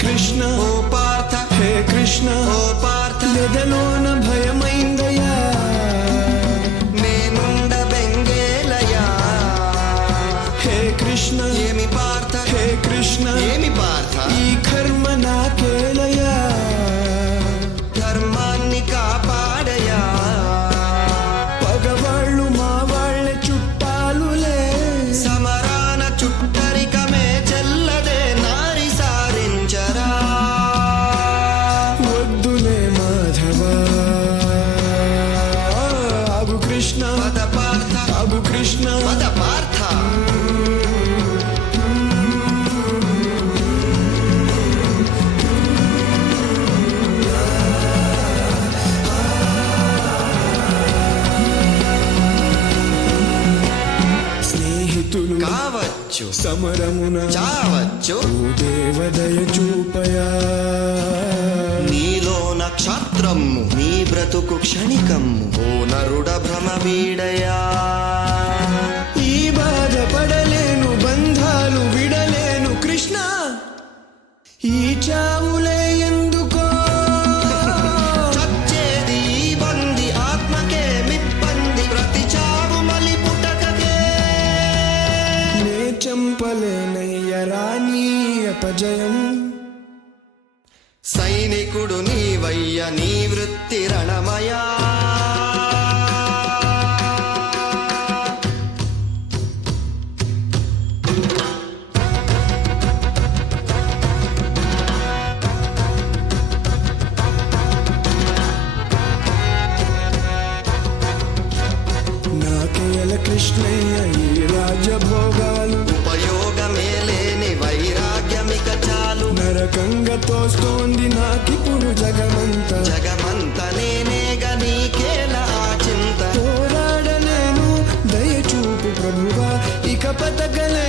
కృష్ణ ఓ పార్థ హే కృష్ణ ఓ పార్థ ఎదలోన భయమైందయ్యా నేనుండ బెంగేలయా హే కృష్ణ ఏమి పార్థ హే కృష్ణ ఏమి పార్థ ఈ కర్మ నాకేలయా ధర్మాన్ని కాపాడయా పగవాళ్ళు మా వాళ్ళ చుట్టాలులే సమరాన చుట్టరికమే చెల్లదే నారి సారించరా వద్దులే మాధవ ఆగు కృష్ణ పద పార్థ ఆగు కృష్ణ పద పార్థ స్నేహితులు కావచ్చు సమరమున చావచ్చు దేవదయ చూపయా నీలో నక్షత్రము నీ బ్రతుకు క్షణికము ఓ నరుడ భ్రమ వీడయా ఈ బాధపడలేను బంధాలు విడలేను కృష్ణ ఈ చావులే ఎందుకో చచ్చేది ఈ బంది ఆత్మకే మిబ్బంది ప్రతి చావు మలి పుటకకే నే చంపలేనయ్యరా నీ అపజయం సైనికుడు నీవయ్య నీ వృత్తి రణమయా నాకేల కృష్ణయ్య ఈ రాజభోగాలు ఉపయోగమే లేని వైరాగ్యమిక చాలు నరకంగా తోస్తోంది నాకిప్పుడు జగమంతా జగమంత నేనేగా నీకేల ఆ చింత పోరాడలేను దయచూపు ప్రభువా ఇక బతకలే